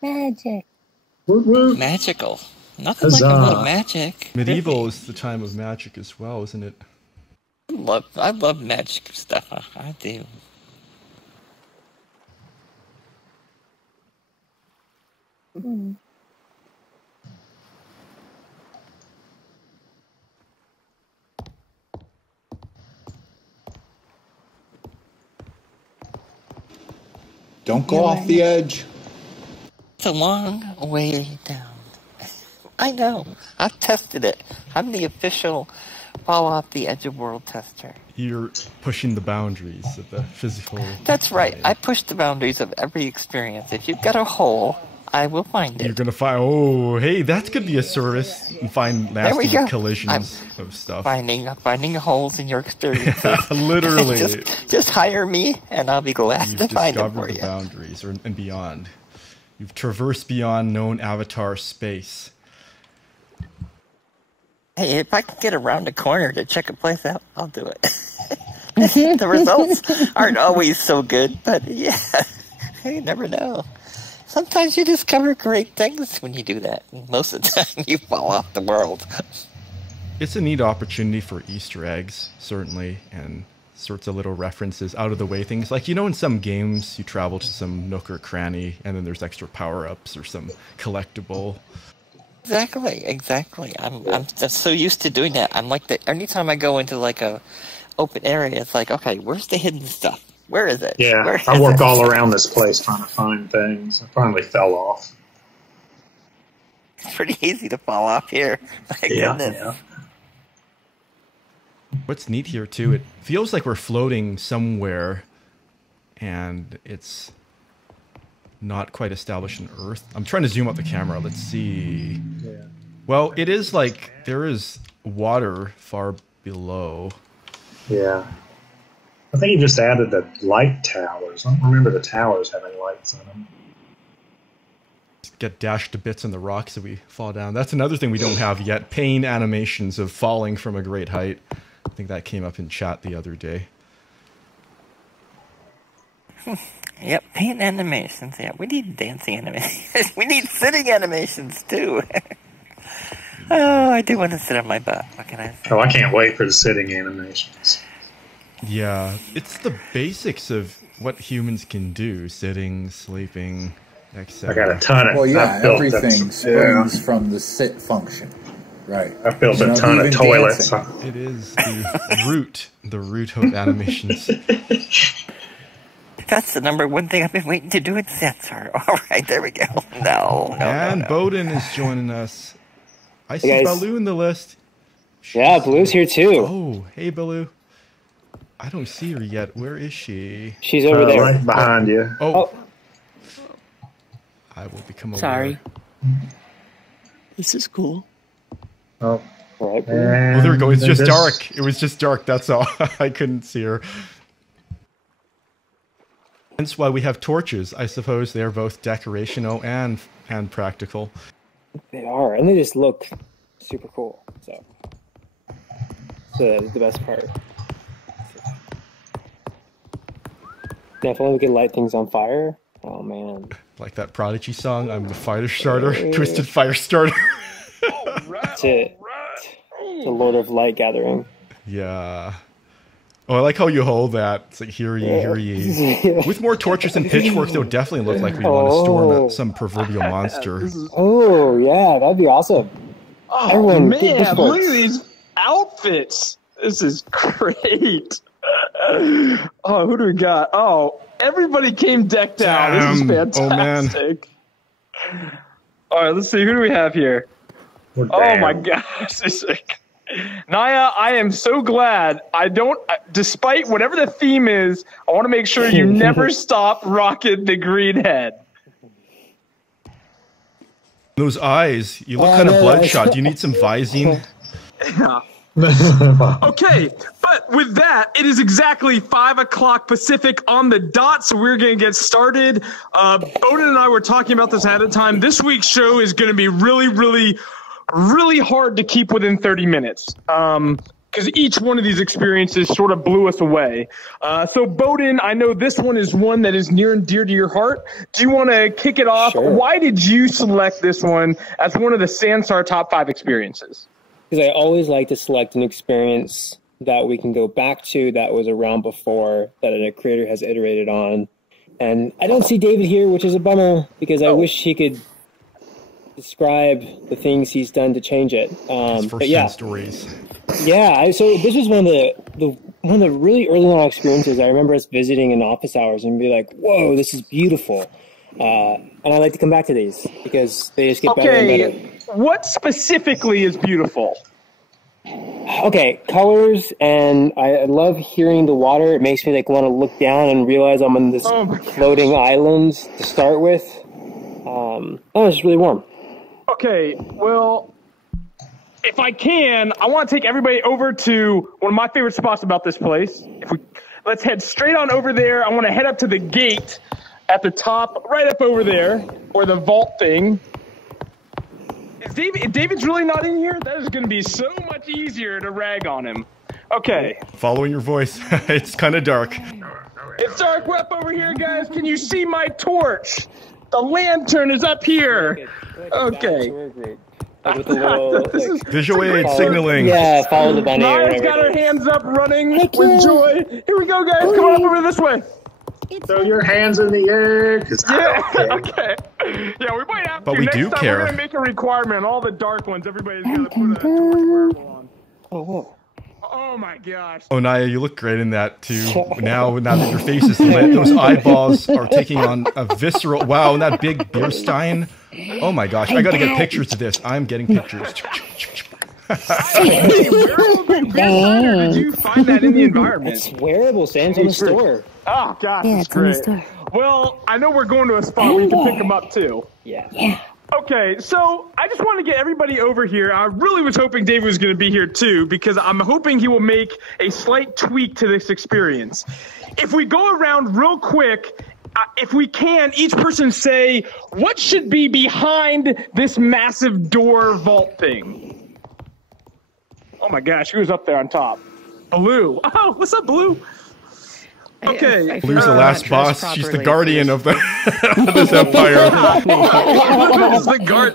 Magic. Woo woo. Magical. Nothing like a little magic. Medieval is the time of magic as well, isn't it? I love magic stuff. I do. Mm. Don't go off the edge. It's a long way down. I know. I've tested it. I'm the official fall off the edge of world tester. You're pushing the boundaries of the physical... That's right. I push the boundaries of every experience. If you've got a hole, I will find it. You're going to find... Oh, hey, that could be a service. And find nasty collisions of stuff. Finding holes in your experiences. Literally. just hire me, and I'll be glad to find them for you. You've discovered the boundaries and beyond. You've traversed beyond known avatar space. Hey, if I can get around the corner to check a place out, I'll do it. The results aren't always so good, but yeah, you never know. Sometimes you discover great things when you do that. Most of the time, you fall off the world. It's a neat opportunity for Easter eggs, certainly, and sorts of little references, out-of-the-way things. Like, you know, in some games, you travel to some nook or cranny, and then there's extra power-ups or some collectible... Exactly. I'm so used to doing that. I'm like anytime I go into like a open area, it's like, okay, where's the hidden stuff? Where is it? Yeah, I work all around this place trying to find things. I finally fell off. It's pretty easy to fall off here. My goodness. Yeah. What's neat here too, it feels like we're floating somewhere, and it's not quite established in Earth. I'm trying to zoom out the camera. Let's see. Yeah. Well, it is like there is water far below. Yeah. I think he just added the light towers. I don't remember the towers having lights on them. Get dashed to bits in the rocks if we fall down. That's another thing we don't have yet. Pain animations of falling from a great height. I think that came up in chat the other day. Yep, paint animations. Yeah, we need dancing animations. We need sitting animations, too. Oh, I do want to sit on my butt. What can I say? Oh, I can't wait for the sitting animations. Yeah, it's the basics of what humans can do. Sitting, sleeping, etc. I got a ton of... Well, yeah, everything springs from the sit function. Right. I built a ton of toilets. It is the root of animations. That's the number one thing I've been waiting to do in Sansar. All right, there we go. No. And Boden is joining us. I see Baloo in the list. Yeah, Baloo's here too. Oh, hey Baloo. I don't see her yet. Where is she? She's over there. Right behind you. Oh. I will become aware. Sorry. This is cool. Oh. Right. Well, there we go. It's just dark. It was just dark. That's all. I couldn't see her. That's why we have torches. I suppose they're both decorational and practical. They are, and they just look super cool. So, the best part. Definitely we can light things on fire. Oh man! Like that Prodigy song, "I'm the fire starter," Twisted Fire Starter. It's the Lord of Light Gathering. Yeah. Oh, I like how you hold that. It's like, hear ye. With more torches and pitchforks, it would definitely look like we want to storm some proverbial monster. Oh, yeah, that'd be awesome. Oh, everyone, man, look at these outfits. This is great. Oh, who do we got? Oh, everybody came decked out. This is fantastic. Oh, man. All right, let's see. Who do we have here? Oh, my gosh. This is like... Nya, I am so glad despite whatever the theme is, I want to make sure you never stop rocking the green head. Those eyes, you look kind of bloodshot. Do you need some Visine? Yeah. Okay, but with that, it is exactly 5 o'clock Pacific on the dot, so we're going to get started. Boden and I were talking about this ahead of time. This week's show is going to be really hard to keep within 30 minutes. Because because each one of these experiences sort of blew us away. So, Boden, I know this one is one that is near and dear to your heart. Do you want to kick it off? Sure. Why did you select this one as one of the Sansar top 5 experiences? Because I always like to select an experience that we can go back to that was around before, that a creator has iterated on. And I don't see David here, which is a bummer, because I wish he could describe the things he's done to change it. But yeah, stories. Yeah, so this was one of the really early on experiences. I remember us visiting in office hours and be like, "Whoa, this is beautiful," and I like to come back to these because they just get better and better. What specifically is beautiful? Okay, colors, and I love hearing the water. It makes me like want to look down and realize I'm on this floating island to start with. It's really warm. Okay, well, if I can, I want to take everybody over to one of my favorite spots about this place. Let's head straight on over there. I want to head up to the gate at the top, right up over there, or the vault thing. If David's really not in here, that is going to be so much easier to rag on him. Okay. Following your voice. It's kind of dark. It's dark. We're up over here, guys. Can you see my torch? The lantern is up here. Okay. With the little, visual aid signaling. Yeah, follow the bunny. Naya's got her hands up running with joy. Here we go, guys. Come on over this way. Throw your hands in the air. Okay. Yeah, we might have to. But we Next do time care. We're going to make a requirement. All the dark ones, everybody's going to put a torch on. Oh, whoa. Oh my gosh. Oh, Nya, you look great in that too. Now that your face is lit, those eyeballs are taking on a visceral. Wow, and that big beer stein. Oh my gosh, I gotta get pictures of this. I'm getting pictures. Did you find that in the environment? It's wearable, Sam's in the store. Oh gosh, Yeah, that's it's in the great. store. Well, I know we're going to a spot where you can pick them up too. Yeah. Okay, so I just want to get everybody over here. I really was hoping David was going to be here too, because I'm hoping he will make a slight tweak to this experience. If we go around real quick, if we can, each person say, what should be behind this massive door vault thing? Oh my gosh, who's up there on top? Blue. Oh, what's up, Blue? Okay. I Blue's the last boss. properly, She's the guardian of this empire.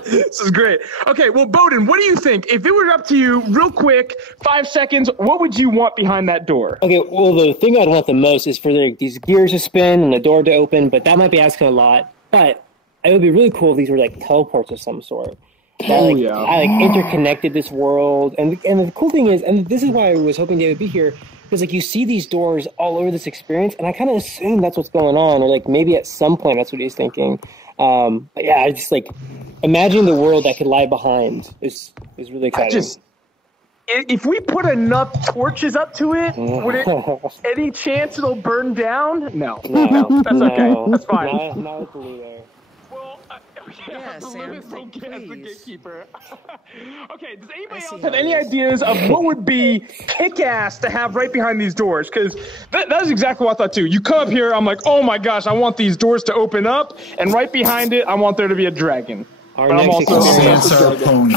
This is great. Okay, well, Boden, what do you think? If it were up to you, real quick, 5 seconds, what would you want behind that door? Okay, well, the thing I'd want the most is for these gears to spin and the door to open, but that might be asking a lot. But it would be really cool if these were like teleports of some sort. I interconnected this world, and the cool thing is, and this is why I was hoping David would be here, because like you see these doors all over this experience, and I kind of assume that's what's going on, or like maybe at some point that's what he's thinking. But yeah, I just like imagining the world that could lie behind is really exciting. If we put enough torches up to it, would it any chance it'll burn down? No, that's okay. That's fine. Not with blue there. Well, Yeah, Sam, as the please. gatekeeper. Okay, does anybody else have any ideas of what would be kick-ass to have right behind these doors? Because that is exactly what I thought too. You come up here, I'm like, oh my gosh, I want these doors to open up, and right behind it, I want there to be a dragon. Our But I'm next also Sansar pony.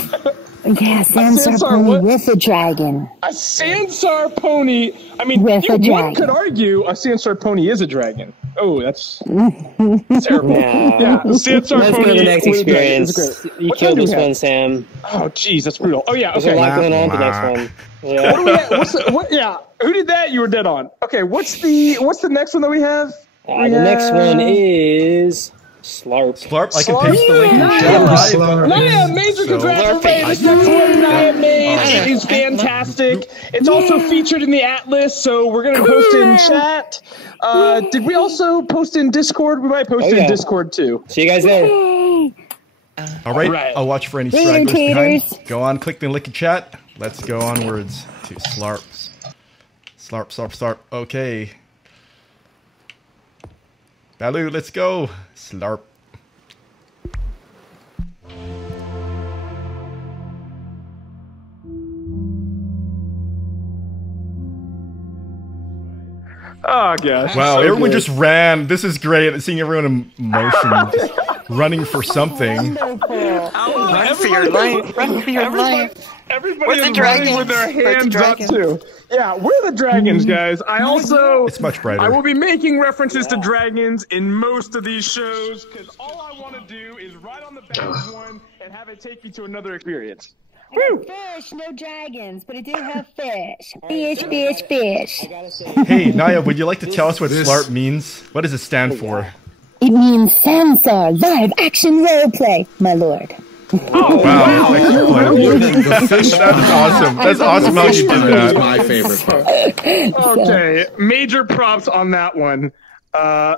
Yeah, Sansar Sansar pony what? with a dragon. A Sansar pony. I mean, With a one dragon. could argue a Sansar pony is a dragon. Oh, that's terrible. No. Yeah, Sansar Let's pony. go to the next with a dragon is experience. great. You What killed time do this we have? one, Sam. Oh, jeez, that's brutal. Oh yeah, There's a okay. lot going on with the next one. Yeah. What do we have? Yeah, who did that? You were dead on. Okay, what's the next one that we have? The next one is S.L.A.R.P. S.L.A.R.P. I can paste the link in Nice. chat. Naya, major congratulations. This next one Naya made is fantastic. It's also featured in the Atlas, so we're going to post it in chat. Did we also post in Discord? We might post it in Discord too. See you guys there. All right, Right. I'll watch for any Later, stragglers behind. taters. Go on, click the link in chat. Let's go onwards to S.L.A.R.P. S.L.A.R.P. S.L.A.R.P. Okay. Baloo, let's go. S.L.A.R.P. Oh gosh. Wow, So everyone good. just ran. This is great. Seeing everyone in motion. running for something. Run for your life. Run for your life. Everybody is running with their hands up too. Yeah, we're the dragons, guys. It's much brighter. I will be making references to dragons in most of these shows because all I want to do is ride on the back of one and have it take you to another experience. Woo! Fish, no dragons, but I do have fish. Fish, fish, fish. Hey, Nya, would you like to tell us what S.L.A.R.P means? What does it stand for? It means Sansar, live action roleplay, my lord. Oh, wow. That's awesome. That's awesome how you did that. My favorite part. Okay, major props on that one. So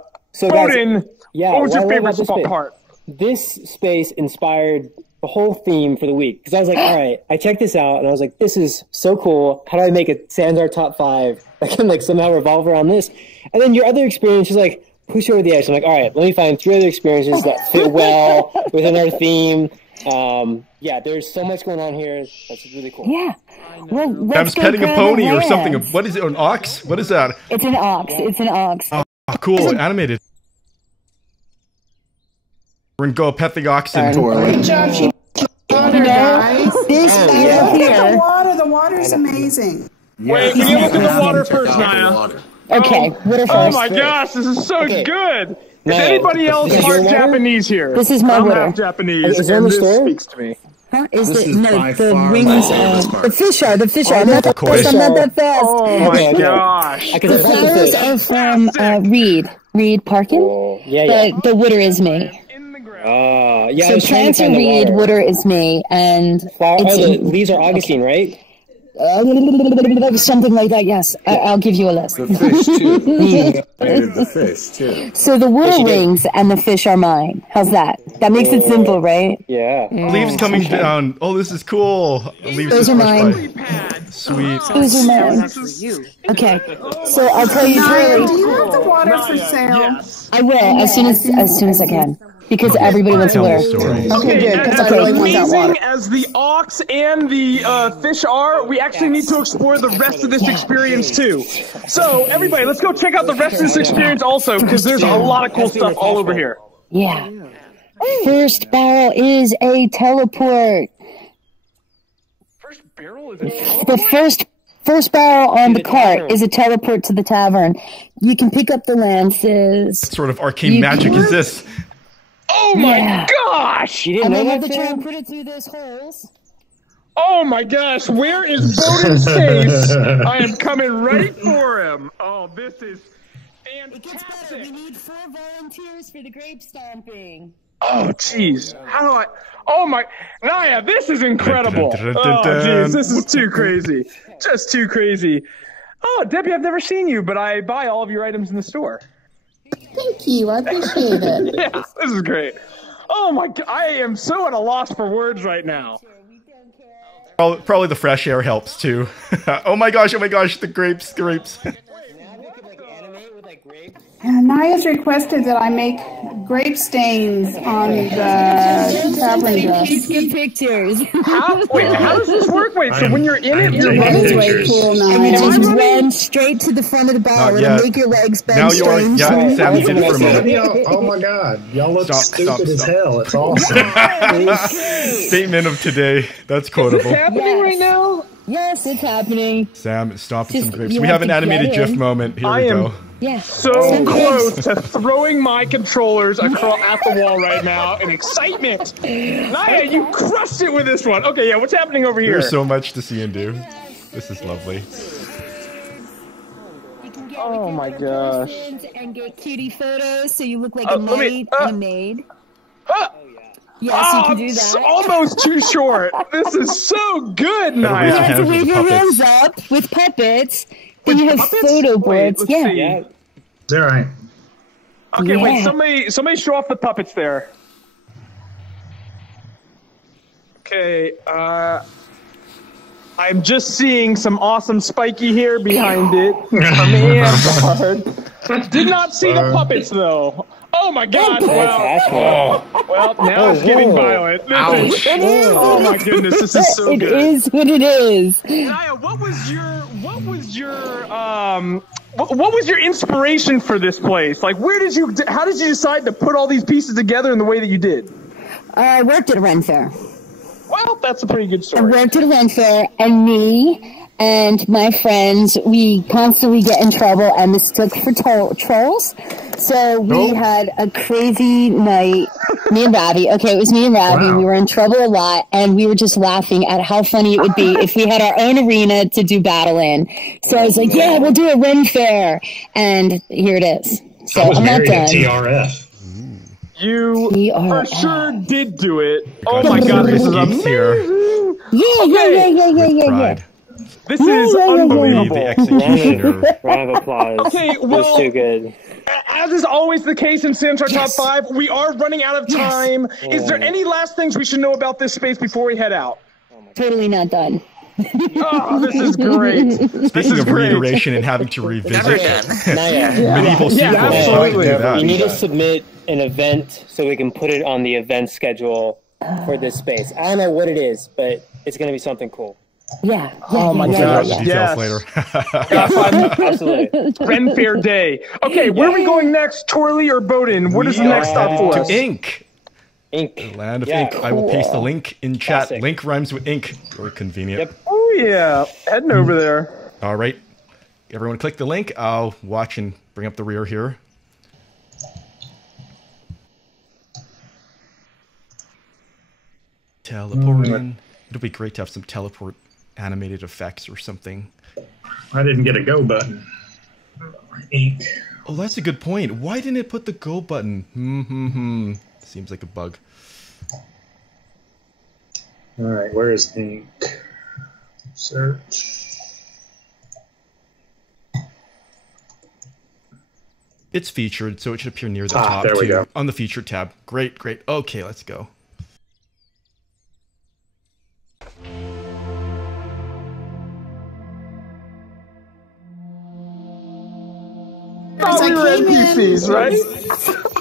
Boden, guys, yeah, what was your favorite this part? This space inspired the whole theme for the week. Because I was like, all right, I checked this out, and I was like, this is so cool. How do I make a Sansar top 5 that can like somehow revolve around this? And then your other experience is like, push over the edge. I'm like, all right, let me find 3 other experiences that fit well within our theme. Yeah, there's so much going on here. That's really cool. Yeah. Well, Sam's petting a pony or something. What is it? An ox? What is that? It's an ox. It's an ox. Oh, cool. Animated. We're going to go pet the oxen. Good job, she water, guys. This Look at the water's amazing. Wait, can you look at the water first, Nya? Okay, water first. Oh my gosh, this is so good. Is anybody else part Japanese here? This is my water. I'm Japanese, is it in and the this store? speaks to me. Huh? This is by the far wings my favorite part. the fish are. I'm not that course. fast. I'm not that fast. Oh my gosh. The flowers are from Reed Parkin. Yeah. But the water is me. Yeah. So plants are Reed, water is me, and the leaves are Augustine, right? Something like that, yes. I'll give you a list. The fish, too. The fish, too. So the water wings and the fish are mine. How's that? That makes it simple, right? Yeah. Leaves coming down. Oh, this is cool. Leaves Those are mine. Sweet. Those are mine. Okay. So I'll tell you, Nya, do Julie. you have the water for sale? I will as soon as I can. Because everybody wants Tell water. the story. Okay, good, because I really want that water. Amazing as the ox and the fish are, we actually need to explore the rest of this experience too. So, everybody, let's go check out the rest of this experience also, because there's a lot of cool stuff all over here. Yeah. First barrel is a teleport. First barrel is a The first barrel on the cart is a teleport to the tavern. You can pick up the lances. What sort of arcane magic is this? Oh my gosh! You didn't know that, to try Sam? and put it through those holes. Oh my gosh, where is Boden's face? I am coming right for him. Oh, this is It gets better. We need 4 volunteers for the grape stomping. Oh, jeez. How do I... Oh, my... Nya, this is incredible. Oh, jeez, this is too crazy. Just too crazy. Oh, Debbie, I've never seen you, but I buy all of your items in the store. Thank you. I appreciate it. Yeah, this is great. Oh, my God. I am so at a loss for words right now. Probably the fresh air helps, too. Oh my gosh, the grapes. Nya's requested that I make grape stains on the tavern desk. Good pictures. How does this work? Wait, so when you're in it, you're That is running? way cool, And you Nya. just run straight to the front of the barrel Not yet. and make your legs bend Now you are. strange. Yeah, Sam, you did it for a moment. Oh my god, y'all look Stop, stupid as stop. hell. It's awesome. Statement of today. That's quotable. Happening right now? Yes, it's happening. Sam, stop Just- some grapes. you We have have an to animated get GIF in. moment. Here I we am- go. Yeah. So close to throwing my controllers across at the wall right now in excitement. Nya, you crushed it with this one. Okay, yeah, what's happening over here? There's so much to see and do. This is lovely. You can get Oh with your my water gosh. persons and get cutie photos so you look like let a me- maid and a maid. Ah! Yes, you can do It's that. almost too short. This is so good, raise You your Nya. have to hands with wave the your puppets. hands up with puppets. Then you have puppets? photo Wait, boards. let's Yeah. see. Yeah. All right. Okay, wait, Yeah. somebody show off the puppets there. Okay, I'm just seeing some awesome spiky hair behind it from Ambard. Did not see the puppets though. Oh my god! Well, now it's getting violent. This is- oh my goodness, this is so It good. is what it is. Nya, what was your what was your inspiration for this place? Like, how did you decide to put all these pieces together in the way that you did? I worked at a Ren Fair. Well, that's a pretty good story. I worked at a Ren Fair, and me and my friends, we constantly get in trouble and mistook for trolls. So we had a crazy night. Me and Ravi. Okay, it was me and Ravi. Wow. We were in trouble a lot, and we were just laughing at how funny it would be if we had our own arena to do battle in. So I was like, yeah, we'll do a Ren Fair. And here it is. So I'm not done. TRF. You for sure did do it. Oh my god, this is amazing. Yeah. This is unbelievable. The executioner. Round of applause. Okay, well, that's too good. As is always the case in Sansar Top 5, we are running out of time. Is there any last things we should know about this space before we head out? Totally not done. Oh, this is great. Speaking of reiteration and having to revisit medieval sequels, absolutely. You need to submit an event so we can put it on the event schedule for this space. I don't know what it is, but it's going to be something cool. Yeah. Oh my gosh. Details later. Absolutely. Ren Fair Day. Okay, where are we going next? Torley or Boden? What is the next stop for us? To Ink. Ink. Land of Ink. I will paste the link in chat. Classic. Link rhymes with ink. Or convenient. Yep. Oh yeah. Heading over there. All right. Everyone click the link. I'll watch and bring up the rear here. Teleporting. It'll be great to have some teleport animated effects or something. I didn't get a go button. Ink. Oh, that's a good point. Why didn't it put the go button? Seems like a bug. All right, where is ink? Search. It's featured, so it should appear near the top there we go. on the featured tab. Great. Okay, let's go. I came NPCs, right?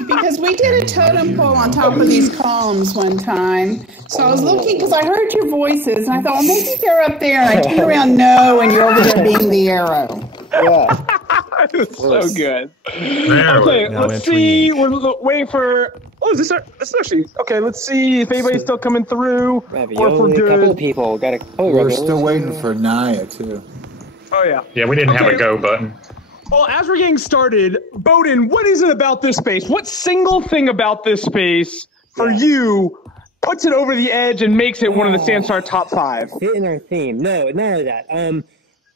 Because we did a totem pole on top of these columns one time. So I was looking, because I heard your voices, and I thought, well, maybe they're up there. And I turned around, no, and you're over there being the arrow. Yeah. So good. There Okay, Now let's entering see. ink. We're waiting for. Oh, is this actually okay? Let's see if anybody's still coming through, or if we're Ravioli, a couple of good. people. Got a We're still waiting for Nya, too. Oh yeah. Yeah, we didn't have Okay. a go button. Well, as we're getting started, Boden, what is it about this space? What single thing about this space for you puts it over the edge and makes it one of the Sansar top 5? Fit in our theme. No, none of that.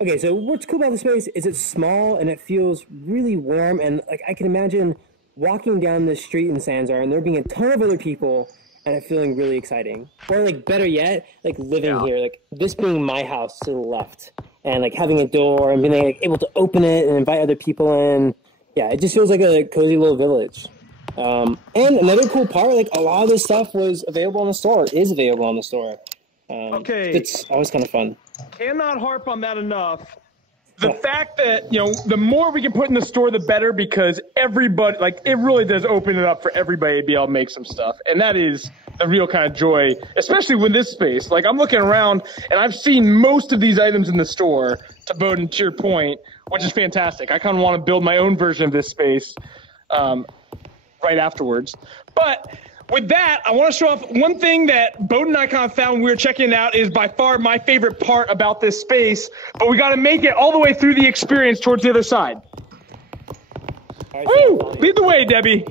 Okay, so what's cool about the space is it's small and it feels really warm, and like I can imagine walking down the street in Sansar and there being a ton of other people and it feeling really exciting. Or like better yet, like living here, like this being my house to the left. And like having a door and being like able to open it and invite other people in. Yeah, it just feels like a cozy little village. And another cool part, like a lot of this stuff was available on the store, is available on the store. Okay. It's always kind of fun. Cannot harp on that enough. The fact that, the more we can put in the store, the better, because everybody, like, it really does open it up for everybody to be able to make some stuff. And that is the real kind of joy, especially with this space. Like, I'm looking around, and I've seen most of these items in the store, to Boden, to your point, which is fantastic. I kind of want to build my own version of this space right afterwards. But with that, I want to show off one thing that Boden and I kind of found when we were checking it out is by far my favorite part about this space, but we got to make it all the way through the experience towards the other side. Woo! Lead the way, Debbie.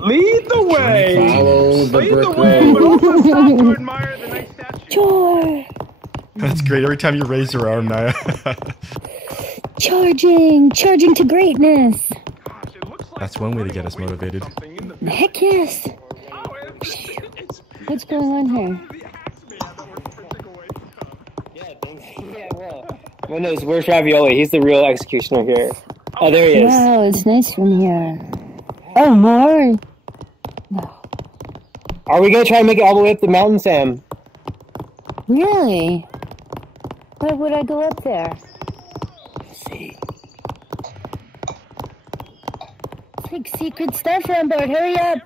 Lead the way. Follow the Lead brick the way, but road. also stop to admire the nice statue. Sure. That's great. Every time you raise your arm, Nya. Charging to greatness. Gosh, it looks like That's one way to get us motivated. something in the Heck yes. Oh, it's What's going on here? the Axeman that works for Takeaway. Yeah, thanks. Yeah, well, knows where's Ravioli? He's the real executioner here. Oh, there he is. Wow, it's nice from here. Oh, more? Are we gonna try and make it all the way up the mountain, Sam? Really? Why would I go up there? See. It's like secret stuff, Ambard. Hurry up.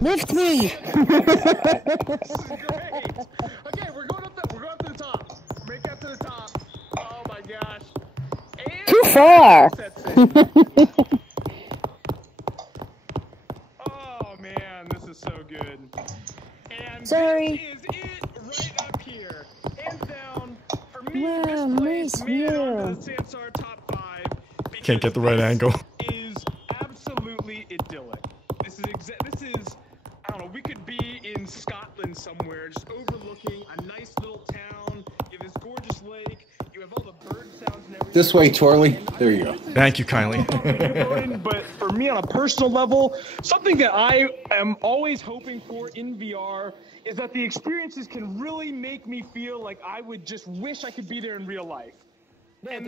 Lift me. This is great. Okay, we're going up to the top. Make that to the top. Oh my gosh. And Too far. that's it. Oh man, this is so good. And Sorry. this is it right up here. Hands down, for me, Wow, this place nice made it view. onto the Sansar top 5. Can't get the right angle. Is absolutely idyllic. This is I don't know, we could be in Scotland somewhere, just overlooking a nice little town. You have this gorgeous lake. You have all the bird sounds and everything. This way, Torley. There you go. Thank you kindly. But for me, on a personal level, something that I am always hoping for in VR is that the experiences can really make me feel like I would just wish I could be there in real life. And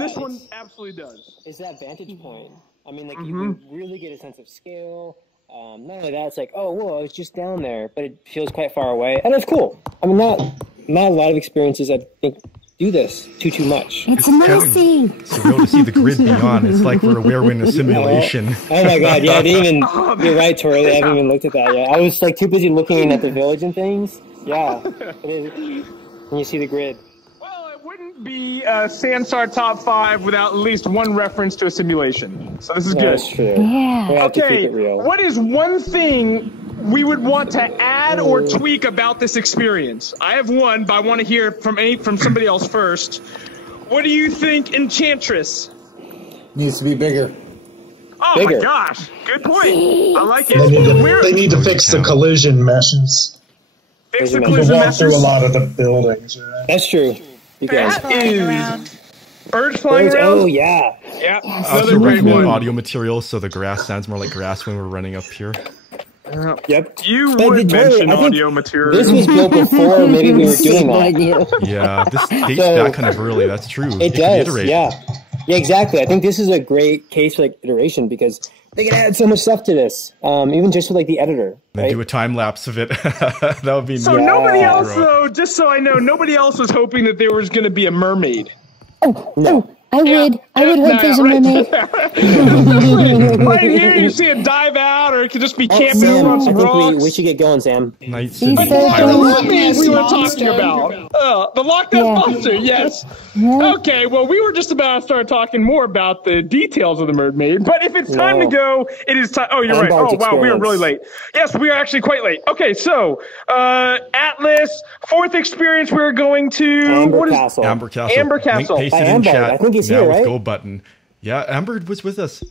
this one absolutely does. It's that vantage point. I mean, like, you can really get a sense of scale. Not only that, it's like, oh, well, it's just down there, but it feels quite far away. And it's cool. I mean, not a lot of experiences, I think, do this too much. It's amazing. Surreal to see the grid beyond. It's like we're in a simulation. Oh my god, yeah, I didn't even, you're right, Tori, I haven't even looked at that yet. I was, like, too busy looking at the village and things. Yeah. When you see the grid. Wouldn't be Sansar top 5 without at least one reference to a simulation. So this is good. That's true. Yeah. Okay, what is one thing we would want to add or tweak about this experience? I have one, but I want to hear from somebody else first. What do you think, Enchantress? Needs to be bigger. Oh my gosh, good point. I like it. They need to fix the collision meshes. Fix the You collision can walk meshes. through a lot of the buildings. Right? That's true. That is birds flying around. Oh yeah. Yeah. I also recommend audio materials so the grass sounds more like grass when we're running up here. Yep. You would mention audio materials. This was built before maybe we were doing that. Yeah, this dates back kind of early. That's true. It does. Yeah. Yeah, exactly. I think this is a great case for like iteration because they can add so much stuff to this, even just with like the editor. Right? And do a time lapse of it. That would be. So nobody else, though. Just so I know, nobody else was hoping that there was going to be a mermaid. Oh, I would hope there's a mermaid. Right here, you see it dive out, or it could just be camping on some rocks. I think we should get going, Sam. Nights the mermaid we were talking about. The Loch Ness Monster, yes. Okay, well, we were just about to start talking more about the details of the mermaid, but if it's time to go, it is time. Oh, you're right. Oh, wow, we are really late. Yes, we are actually quite late. Okay, so, Atlas, 4th experience, we're going to... Amber Castle. Amber Castle. Amber Castle. Link pasted in chat. I think he's now here, with right? go button. Yeah, Ambard was with us.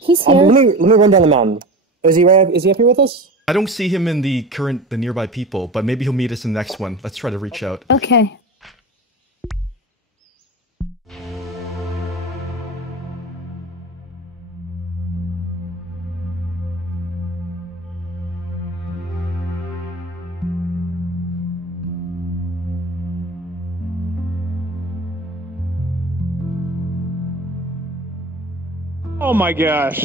He's here. Let me run down the mountain. Is he up here with us? I don't see him in the nearby people, but maybe he'll meet us in the next one. Let's try to reach out. Okay. Oh my gosh.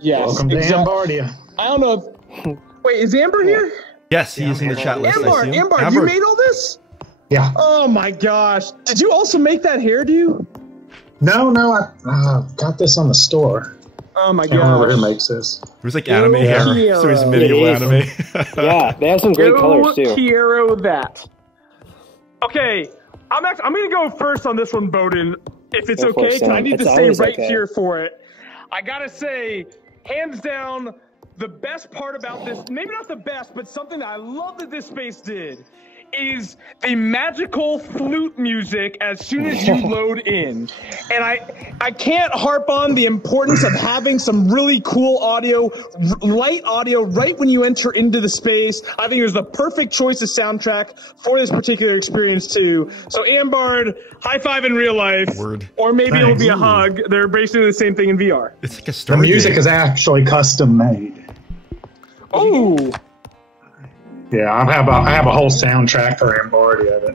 Yes. Welcome to Ambardia. I don't know if... Wait, is Amber here? Yes, he is in the chat list. Ambard, you made all this? Yeah. Oh my gosh. Did you also make that hairdo? No, I got this on the store. Oh my I don't remember who gosh. makes this. It was like anime hair, so he's medieval anime. Yeah, they have some great colors too. Piero that. Okay, I'm gonna go first on this one, Boden, if it's okay, because I need to stay right here for it. I gotta say, hands down, the best part about this, maybe not the best, but something that I love that this space did, is the magical flute music as soon as you load in. And I can't harp on the importance of having some really cool audio, light audio, right when you enter into the space. I think it was the perfect choice of soundtrack for this particular experience too. So Ambard, high five in real life. Word. Or maybe it'll be a hug. They're basically the same thing in VR. It's like a story. The music is actually custom made. Oh. Yeah, I have a whole soundtrack for Ambardia that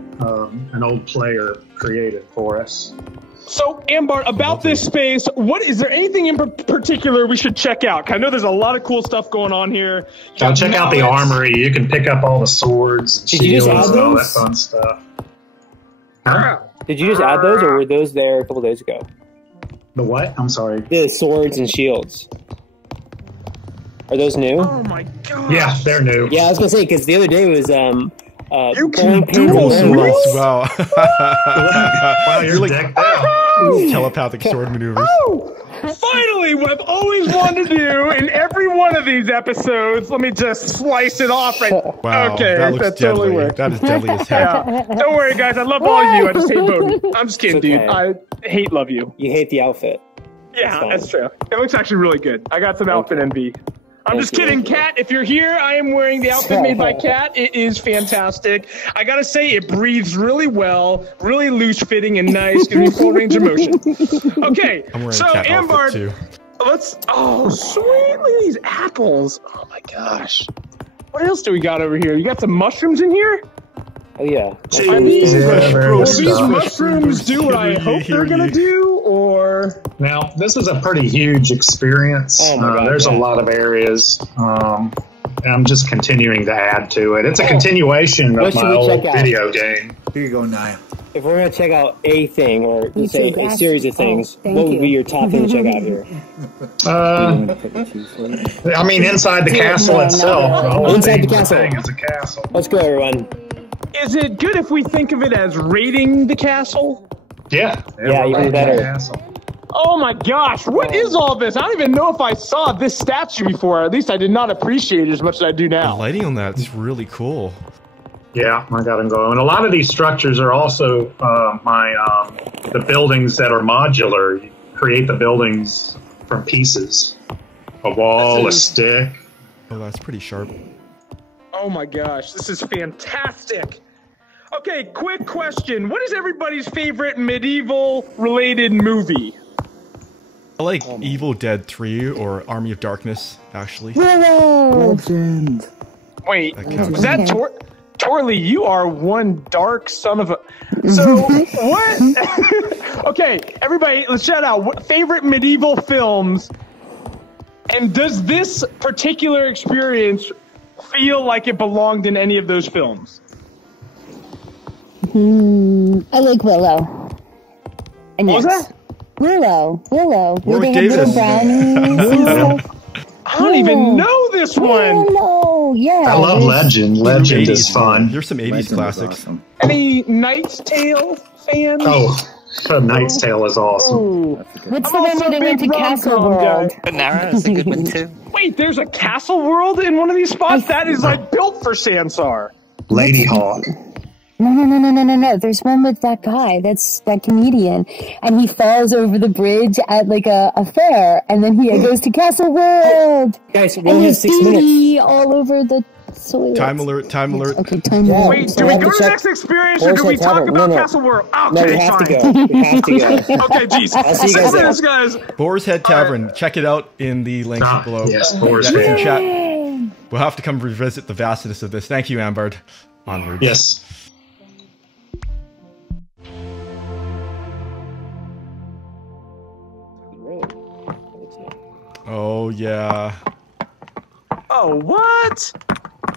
an old player created for us. So, Ambard, about this space, is there anything in particular we should check out? I know there's a lot of cool stuff going on here. Check out the armory. You can pick up all the swords and shields and all that fun stuff. Did you just add those, or were those there a couple days ago? The what? I'm sorry. The swords and shields. Are those new? Oh my god. Yeah, they're new. Yeah, I was gonna say because the other day was You can dual wield? Wow. Wow, you're decked out. Telepathic sword maneuvers. Oh, finally, what I've always wanted to do in every one of these episodes. Let me just slice it off right. Wow, okay, that looks totally deadly. worked. That is deadly as heck. Yeah. Don't worry, guys. I love all of you. I just hate Boden. I'm just kidding, Okay. dude. I hate love you. You hate the outfit. Yeah, that's true. It looks actually really good. I got some outfit envy. I'm just kidding, Kat. If you're here, I am wearing the outfit made by Kat. It is fantastic. I gotta say, it breathes really well, really loose fitting and nice, gives me full range of motion. Okay, I'm wearing so a cat Ambard, outfit too. oh sweet, look at these apples. Oh my gosh. What else do we got over here? You got some mushrooms in here? Oh yeah. Will these stuff. mushrooms do what I hope they're gonna do, or? Now, this is a pretty huge experience. Oh my God, there's a lot of areas. I'm just continuing to add to it. It's a continuation What of should my we old check out? video game. Here you go, Nya. If we're gonna check out a thing, or let's say a series of things, thank what would you. be your top thing to check out here? I mean, inside the castle itself. The whole Inside the thing castle. is a castle. Let's go, everyone. Is it good if we think of it as raiding the castle? Yeah. Yeah, even right, better. the castle. Oh my gosh, what is all this? I don't even know if I saw this statue before. At least I did not appreciate it as much as I do The now. lighting on that is really cool. Yeah, I got them going. And a lot of these structures are also the buildings that are modular. You create the buildings from pieces. A wall, a stick. Oh, that's pretty sharp. Oh my gosh, this is fantastic. Okay, quick question. What is everybody's favorite medieval-related movie? I like Evil Dead 3 or Army of Darkness, actually. Legend. Wait, That counts. was that Torley, you are one dark son of a... So, what? Okay, everybody, let's shout out. What favorite medieval films? And does this particular experience feel like it belonged in any of those films? I like Willow. And What was yes. that? Willow. Where Warwick they have little brownies. I don't even know this one. Willow, yeah. I love Legend. Legend is fun. There's some 80s Legend is classics. awesome. Any Knight's Tale fans? Oh, Knight's Tale is awesome. Ooh. What's I'm the one also where they a went to big Castle rom-com guy. World? Banara is a good one too. Wait, there's a castle world in one of these spots? That is like built for Sansar. Lady Hawk. No. There's one with that guy. That's that comedian. And he falls over the bridge at like a fair. And then he goes to Castle World. Guys, we And only have he's 6 minutes. dee all over the soil. Time alert, time alert. Okay, time alert. Wait, do So we we have go to to the check- next experience or do Boars we at talk Tavern. about No. Castle World? No, Okay, we have fine. to go. We have to go. Okay, jeez. I'll see you guys there. This, guys. Boars Head Tavern. Check it out in the links below. Yes, Boars Yeah, in Head. chat. We'll have to come revisit the vastness of this. Thank you, Ambard. Onwards. Yes. Oh, yeah. Oh, what?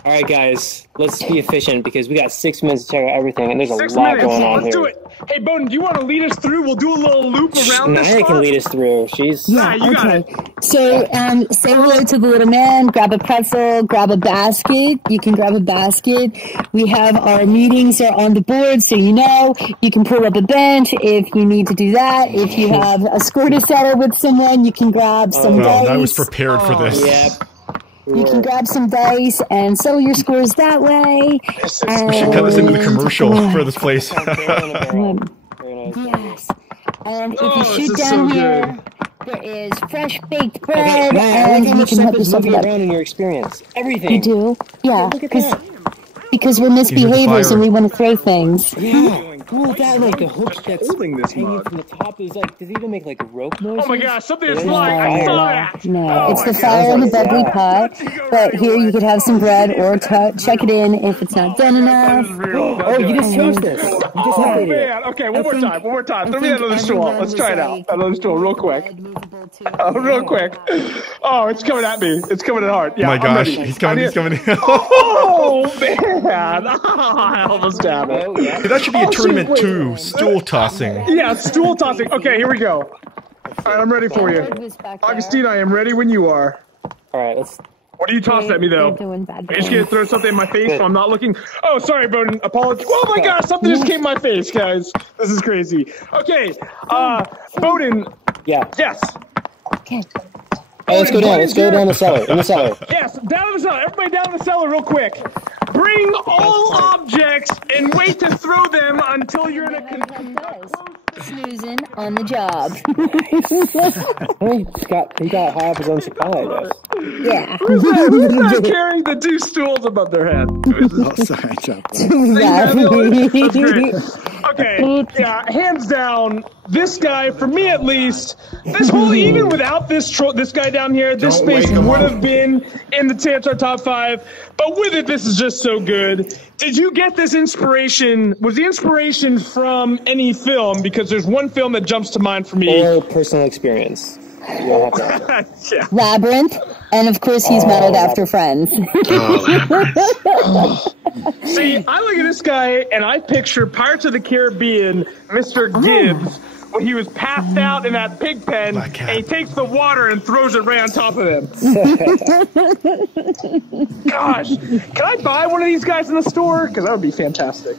All right, guys, let's be efficient because we got 6 minutes to check out everything, and there's a 6 lot minutes. going on Let's here. do it. Hey, Boden, do you want to lead us through? We'll do a little loop around this Nya spot. can lead us through. She's Yeah, you got okay. So, say hello to the little man, grab a pretzel, grab a basket. You can grab a basket. We have our meetings are on the board, so you know. You can pull up a bench if you need to do that. If you have a score to settle with someone, you can grab some Well, dice. I was prepared for this. Yep. You can grab some dice and settle your scores that way. We should cut this into the commercial for this place. Yes. And if Oh, you this shoot is down so here, there is fresh baked Okay, bread, Nya, and everything you you can set help this yourself movie with around that. in your experience. Everything. You do? Yeah, Look at that. because we're These are the misbehaviors fire. and we want to throw things. Yeah. Cool. That like the hook that's Holding this hanging mug. from the top is like. Does it even make like rope noises? Oh my gosh, something is There's flying. I fire. saw that. No, Oh it's my the God. fire in the bubbly Yeah. pot. But here you could have some bread or check it in if it's not done enough. Oh, you just chose this. You just Oh updated it. man, okay, one more think- time, one more time. I Throw me think another stool. everyone Let's try it was out. like- Another stool, real quick. Movable too. Oh, real quick. Oh, it's coming at me. It's coming in hard. Yeah, Oh my I'm gosh, ready. he's coming, I he's coming. Oh man, I almost had it. Oh yeah. That should be a Oh, shoot, tournament wait. too. Stool tossing. Yeah, stool tossing. Okay, here we go. All right, I'm ready for you. Augustine, I am ready when you are. All right. Let's. What do you toss at me, though? Are you just going to throw something in my face while I'm not looking? Oh, sorry, Boden. Apologies. Oh, my gosh. Something just came in my face, guys. This is crazy. Okay. Boden. Yeah. Yes. Okay. Hey, let's go down. Let's go down the cellar. In the cellar. Yes, down in the cellar. Everybody down in the cellar real quick. Bring all objects and wait to throw them until you're in a... Snoozing on the job. He got high off his own supply, I guess. Yeah. Who's that carrying the 2 stools above their head? Oh, sorry, That's great. Okay, yeah, hands down, this guy, for me at least, this whole, even without this guy down here, this space would have been in the Sansar top 5, but with it, this is just so good. Did you get this inspiration? Was the inspiration from any film? Because there's one film that jumps to mind for me. Or personal experience. Yeah. Labyrinth, and of course he's modeled after Friends. See, I look at this guy and I picture Pirates of the Caribbean, Mr. Gibbs, when he was passed out in that pig pen, and he takes the water and throws it right on top of him. Gosh, can I buy one of these guys in the store? Because that would be fantastic.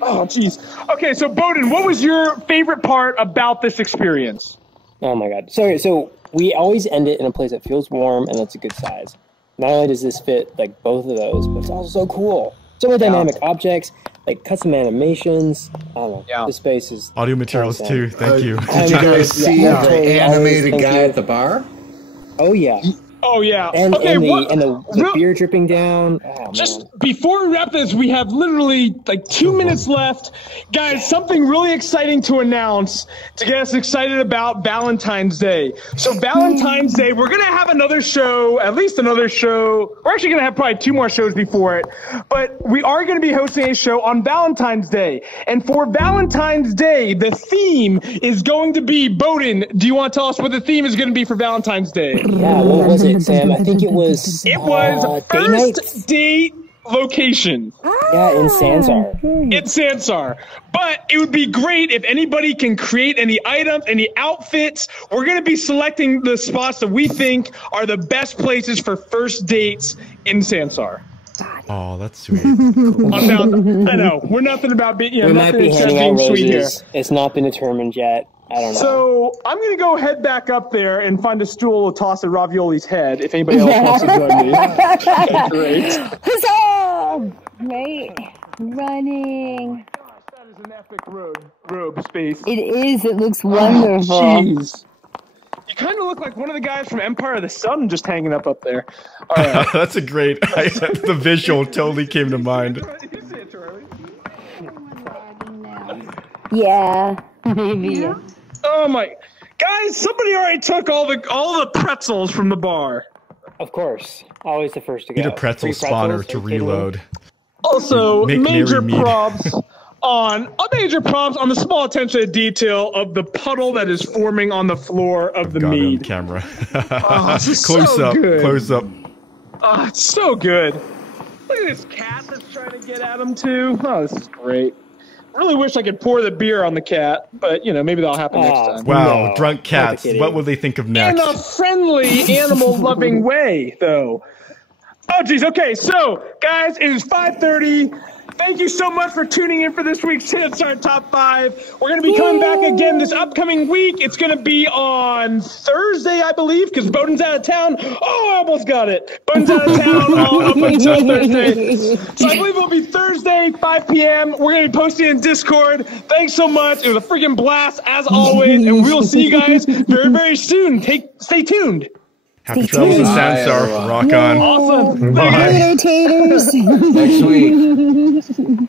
Oh, jeez. Okay, so Boden, what was your favorite part about this experience? Oh my god. So we always end it in a place that feels warm and that's a good size. Not only does this fit like both of those, but it's also so cool. So many dynamic objects, like custom animations. I don't know. Yeah. This space is audio materials too. Thank you. Did you guys see the animated guy at the bar? Oh yeah. Oh yeah. And the beer dripping down. Oh, just before we wrap this, we have literally like 2 minutes left. Guys, something really exciting to announce to get us excited about Valentine's Day. So Valentine's Day, we're going to have another show, at least another show. We're actually going to have probably 2 more shows before it. But we are going to be hosting a show on Valentine's Day. And for Valentine's Day, the theme is going to be, Boden, do you want to tell us what the theme is going to be for Valentine's Day? Yeah, what was it, Sam? I think it was... It was first date location. Yeah, in Sansar. In Sansar. But it would be great if anybody can create any items, any outfits. We're going to be selecting the spots that we think are the best places for first dates in Sansar. Oh, that's sweet. Cool. I know. We're nothing about being, we might be handing out roses. It's not been determined yet. I don't know. So I'm going to go head back up there and find a stool to toss at Ravioli's head if anybody else wants to join me. Okay, great. Huzzah! Right. Running. Gosh, that is an epic robe space. It is. It looks wonderful. Jeez. You kind of look like one of the guys from Empire of the Sun just hanging up there. All right. That's a great... the visual totally came to mind. Yeah. Maybe. Oh my... Guys, somebody already took all the pretzels from the bar. Of course. Always the first to go. Need a pretzel spawner to reload. Also, major props on the small attention to detail of the puddle that is forming on the floor of the mead. Camera. Close up. Close up. Oh, it's so good. Look at this cat that's trying to get at him too. Oh, this is great. I really wish I could pour the beer on the cat, but maybe that'll happen next time. Wow, drunk cats. What will they think of next? In a friendly, animal-loving way, though. Oh, geez. Okay, so, guys, it is 5:30. Thank you so much for tuning in for this week's Sansar Top 5. We're going to be coming back again this upcoming week. It's going to be on Thursday, I believe, because Boden's out of town. Oh, I almost got it. Boden's out of town up until Thursday. So I believe it'll be Thursday, 5 p.m. We're going to be posting in Discord. Thanks so much. It was a freaking blast, as always, and we'll see you guys very, very soon. Stay tuned. Happy travels in Sansar. Rock on. Awesome. Bye. Taters. Next week.